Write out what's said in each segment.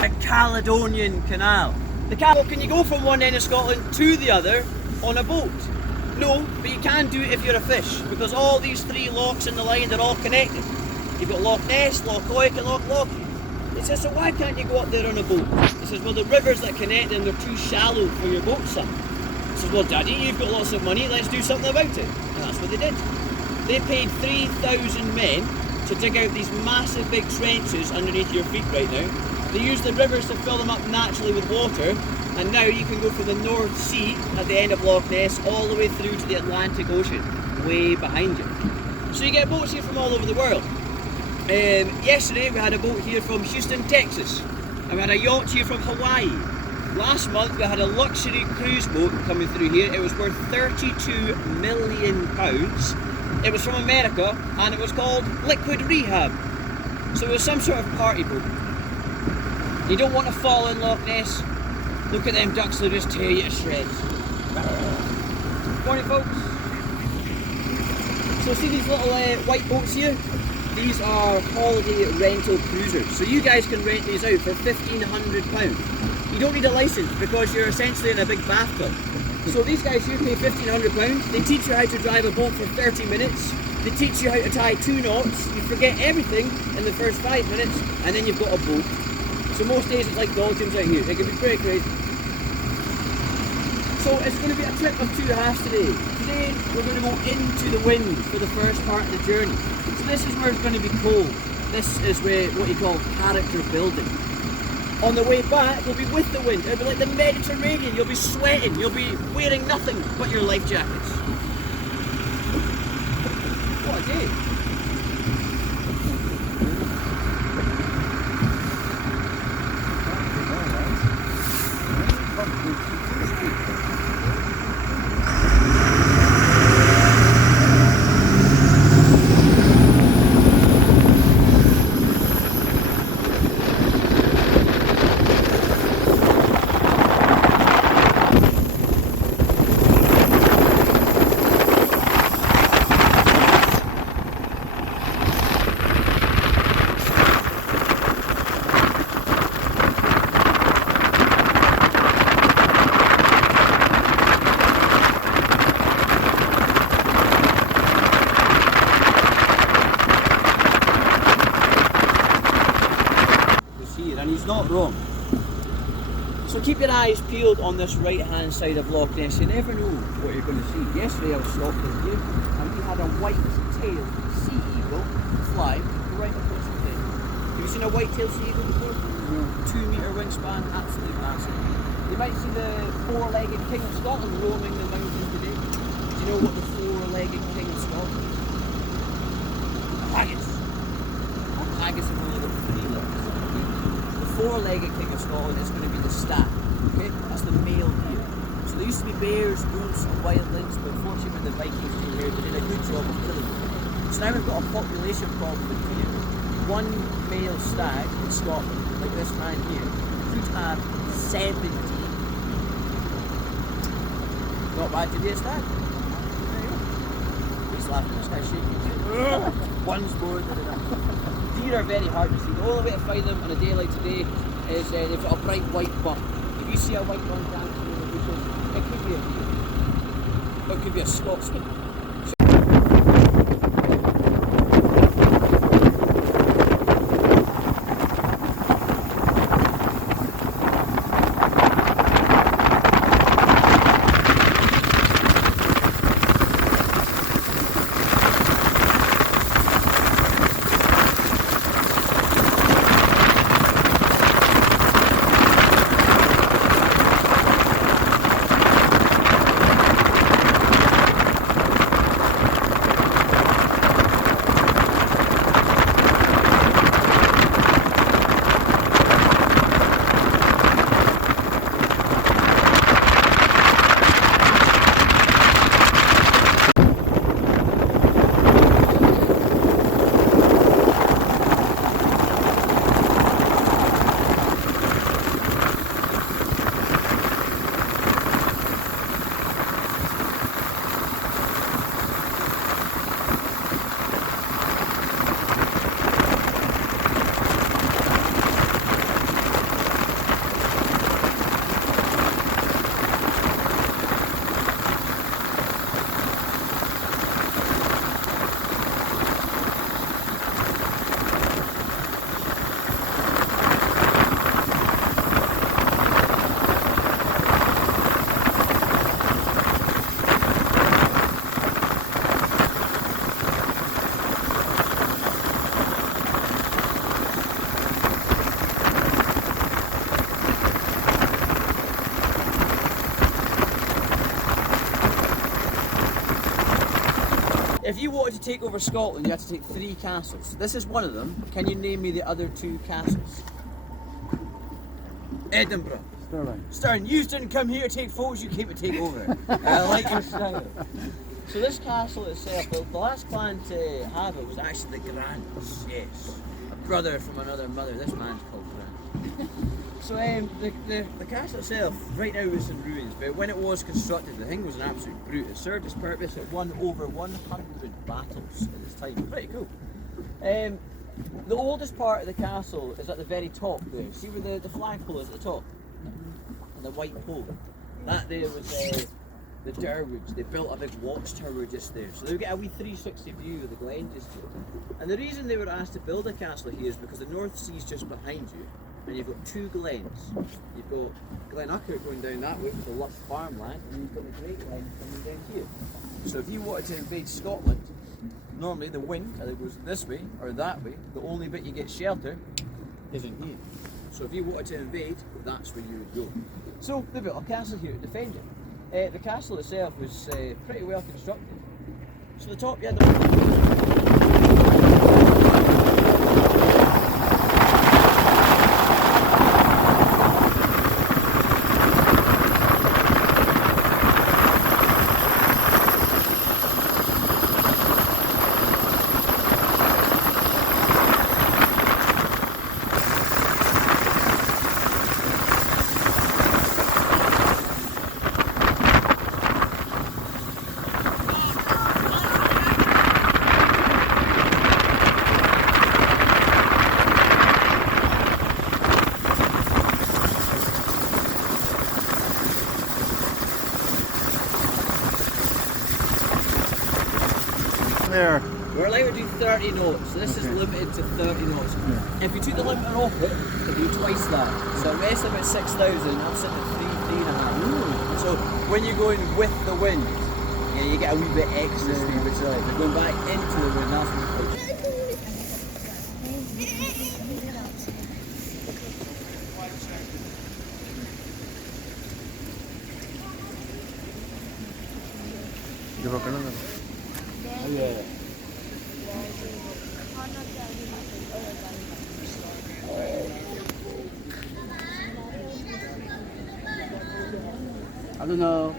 The Caledonian Canal. Can you go from one end of Scotland to the other on a boat? No, but you can do it if you're a fish, because all these three lochs in the line, they're all connected. You've got Loch Ness, Loch and Loch. He says, so why can't you go up there on a boat? He says, well, the rivers that connect them, they're too shallow for your boat, son. He says, well, Daddy, you've got lots of money, let's do something about it. And that's what they did. They paid 3,000 men to dig out these massive big trenches underneath your feet right now. They used the rivers to fill them up naturally with water, and now you can go from the North Sea at the end of Loch Ness all the way through to the Atlantic Ocean, way behind you. So you get boats here from all over the world. Yesterday we had a boat here from Houston, Texas, and we had a yacht here from Hawaii. Last month we had a luxury cruise boat coming through here. It was worth £32 million. It was from America and it was called Liquid Rehab. So it was some sort of party boat. You don't want to fall in Loch Ness. Look at them ducks, they'll just tear you to shreds. Morning folks. So see these little white boats here? These are holiday rental cruisers. So you guys can rent these out for £1,500. You don't need a licence because you're essentially in a big bathtub. So these guys here pay £1,500. They teach you how to drive a boat for 30 minutes. They teach you how to tie 2 knots. You forget everything in the first 5 minutes and then you've got a boat. So most days it's like dolphins out here. It can be pretty crazy. So it's going to be a trip of 2 halves today. Today we're going to go into the wind for the first part of the journey. So this is where it's going to be cold. This is where what you call character building. On the way back we'll be with the wind. It'll be like the Mediterranean. You'll be sweating. You'll be wearing nothing but your life jackets. What a day. And he's not wrong. So keep your eyes peeled on this right hand side of Loch Ness. You never know what you're going to see. Yesterday I was stopped in here and we had a white-tailed sea eagle fly right across the head. Have you seen a white-tailed sea eagle before? 2-metre wingspan, absolutely massive. You might see the 4-legged king of Scotland roaming the mountain today. Do you know what the 4-legged king of Scotland is? A haggis. A haggis is only got 3 legs. 4-legged king of Scotland is going to be the stag, okay? That's the male deer. So there used to be bears, wolves and wild lynx, but unfortunately when the Vikings came here, they did a good job of killing them. So now we've got a population problem with deer. One male stag in Scotland, like this man here, could have 70. Not bad to be a stag. There you go. He's laughing, this guy's shaking. One's more than enough. Deer are very hard to see. The only way to find them on a day like today is they've got a bright white bum. If you see a white bum dancing in the bushes, it could be a deer. Or it could be a Scotsman. If you wanted to take over Scotland, you had to take 3 castles. This is one of them. Can you name me the other 2 castles? Edinburgh. Stirling. You didn't come here to take photos, you came to take over. I like your style. So this castle itself, the last plan to have it was actually the Grants. Yes. A brother from another mother. This man's called Grant. So the castle itself, right now it's in ruins, but when it was constructed, the thing was an absolute brute. It served its purpose. It won over 100 battles at its time. Pretty cool. The oldest part of the castle is at the very top there. See where the flagpole is at the top? And the white pole. That there was the Durwoods. They built a big watchtower just there. So they would get a wee 360 view of the glen just here. And the reason they were asked to build a castle here is because the North Sea's just behind you. And you've got 2 glens. You've got Glen Urquhart going down that way, which is a lush farmland, and you've got the Great Glen coming down here. So if you wanted to invade Scotland, normally the wind either goes this way or that way. The only bit you get shelter is in here. So if you wanted to invade, that's where you would go. So they built a castle here to defend it. The castle itself was pretty well constructed. So the top, yeah, there. we're allowed to do 30 knots, so this is limited to 30 knots. Yeah. If you took the limiter off it, it'd be twice that. So I'm estimating at 6,000, I'm sitting at 3,500. So when you're going with the wind, yeah, you get a wee bit extra speed, which is like, they're going back into the wind, that's what it's Yeah. I don't know.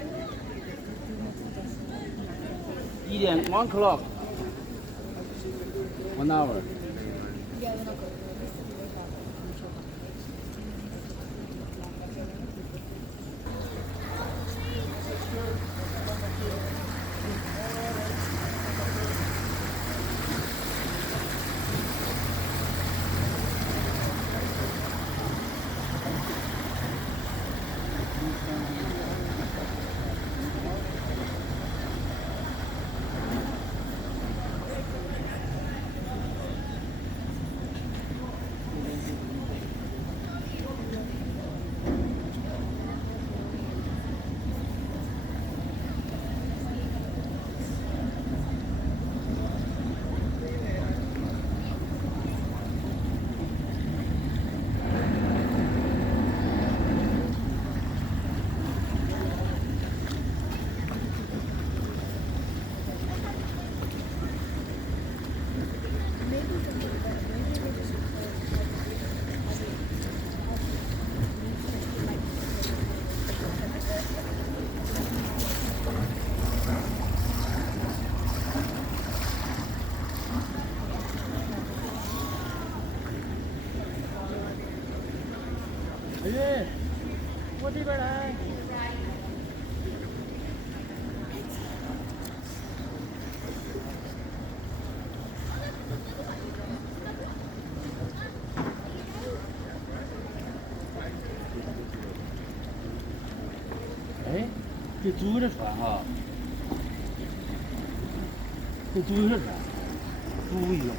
1 o'clock. 1 hour. What đi đây? Đấy, cái猪的船哈，这猪的船，猪一样。